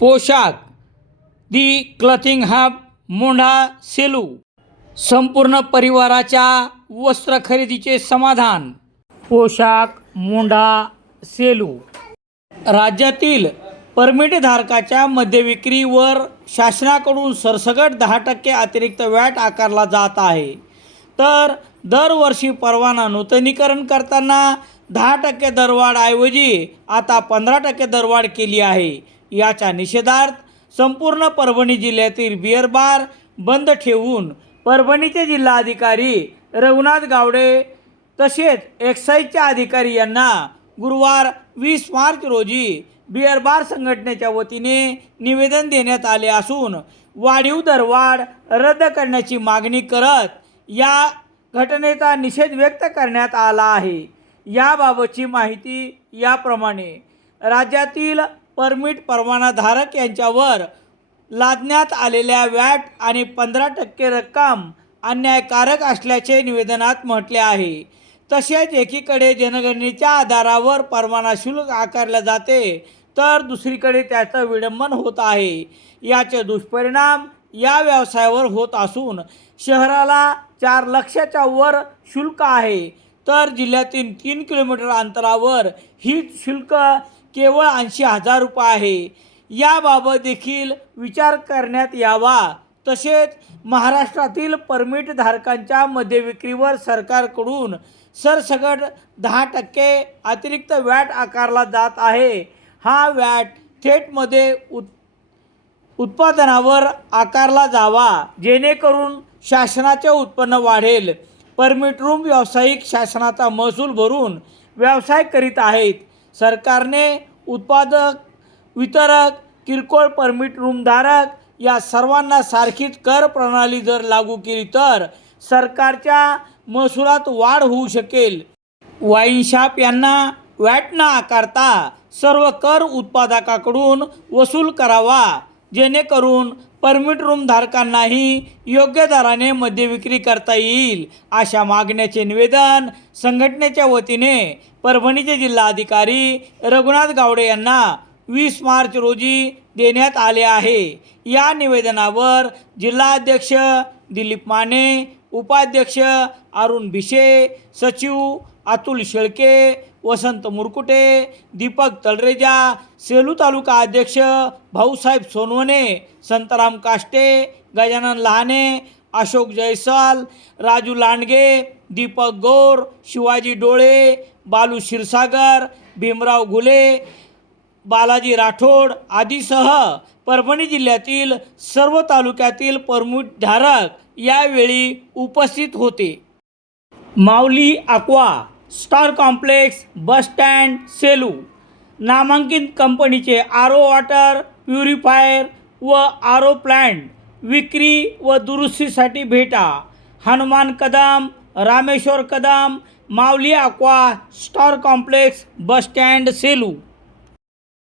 पोशाख. The clothing hub Mondha Selu. संपूर्ण परिवाराच्या वस्त्र खरेदीचे समाधान. पोशाख मोंढा सेलू. राज्यातील परमिटधारकाच्या मद्यविक्रीवर शासनाकडून सरसकट दहा टक्के अतिरिक्त वॅट आकारला जात आहे. तर दरवर्षी परवाना नूतनीकरण करताना दहा टक्के दरवाढऐवजी आता पंधरा टक्के दरवाढ केली आहे. याच्या निषेधार्थ संपूर्ण परभणी जिल्ह्यातील बिअर बार बंद ठेवून परभणीचे जिल्हाधिकारी रघुनाथ गावडे तसेच एक्साईजच्या अधिकारी यांना गुरुवार वीस मार्च रोजी बिअर बार संघटनेच्या वतीने निवेदन देण्यात आले असून वाढीव दरवाढ रद्द करण्याची मागणी करत या घटनेचा निषेध व्यक्त करण्यात आला आहे. याबाबतची माहिती याप्रमाणे. राज्यातील परमिट परवानाधारक यांच्यावर लादण्यात आलेल्या वॅट आणि पंधरा टक्के रक्कम अन्यायकारक असल्याचे निवेदनात म्हटले आहे. तसेच एकीकडे जनगणनेच्या आधारावर परवाना शुल्क आकारले जाते तर दुसरीकडे त्याचं विडंबन होत आहे. याचे दुष्परिणाम या व्यवसायावर होत असून शहराला चार लक्षाच्या वर शुल्क आहे तर जिल्ह्यातील तीन किलोमीटर अंतरावर ही शुल्क केवळ ऐंशी हजार रुपये आहे. याबाबत देखील विचार करण्यात यावा. तसेच महाराष्ट्रातील परमिटधारकांच्या मद्यविक्रीवर सरकारकडून सरसकट दहा टक्के अतिरिक्त वॅट आकारला जात आहे. हा वॅट थेटमध्ये उत् उत्पादनावर आकारला जावा. जेणेकरून शासनाचे उत्पन्न वाढेल. परमिट रूम व्यावसायिक शासनाचा महसूल भरून व्यवसाय करीत आहेत. सरकारने उत्पादक वितरक किरकोळ परमिट रूमधारक या सर्वांना सारखीच कर प्रणाली जर लागू केली तर सरकारच्या महसुलात वाढ होऊ शकेल. वाईनशाप यांना वॅट न आकारता सर्व कर उत्पादकाकडून वसूल करावा जेणेकरून परमिट रूम धारकांनाही योग्य दराने मद्यविक्री करता येईल अशा मागण्याचे निवेदन संघटनेच्या वतीने परभणीचे जिल्हाधिकारी रघुनाथ गावडे यांना वीस मार्च रोजी देण्यात आले आहे. या निवेदनावर जिल्हाध्यक्ष दिलीप माने उपाध्यक्ष अरुण भिशे सचिव अतुल शेळके वसंत मुरकुटे दीपक तलरेजा सेलू तालुका अध्यक्ष भाऊसाहेब सोनवणे संतराम काष्टे गजानन लहाने अशोक जयस्वाल राजू लांडगे दीपक गौर शिवाजी डोळे बालू क्षीरसागर भीमराव घुले बालाजी राठोड आदीसह परभणी जिल्ह्यातील सर्व तालुक्यातील परमुटधारक यावेळी उपस्थित होते. Mauli aqua star complex bus stand Selu. नामांकित कंपनीचे आर ओ वॉटर प्युरिफायर व आर ओ प्लॅन्ट विक्री व दुरुस्तीसाठी भेटा. Hanuman Kadam Rameshwar Kadam Mauli aqua star complex bus stand Selu.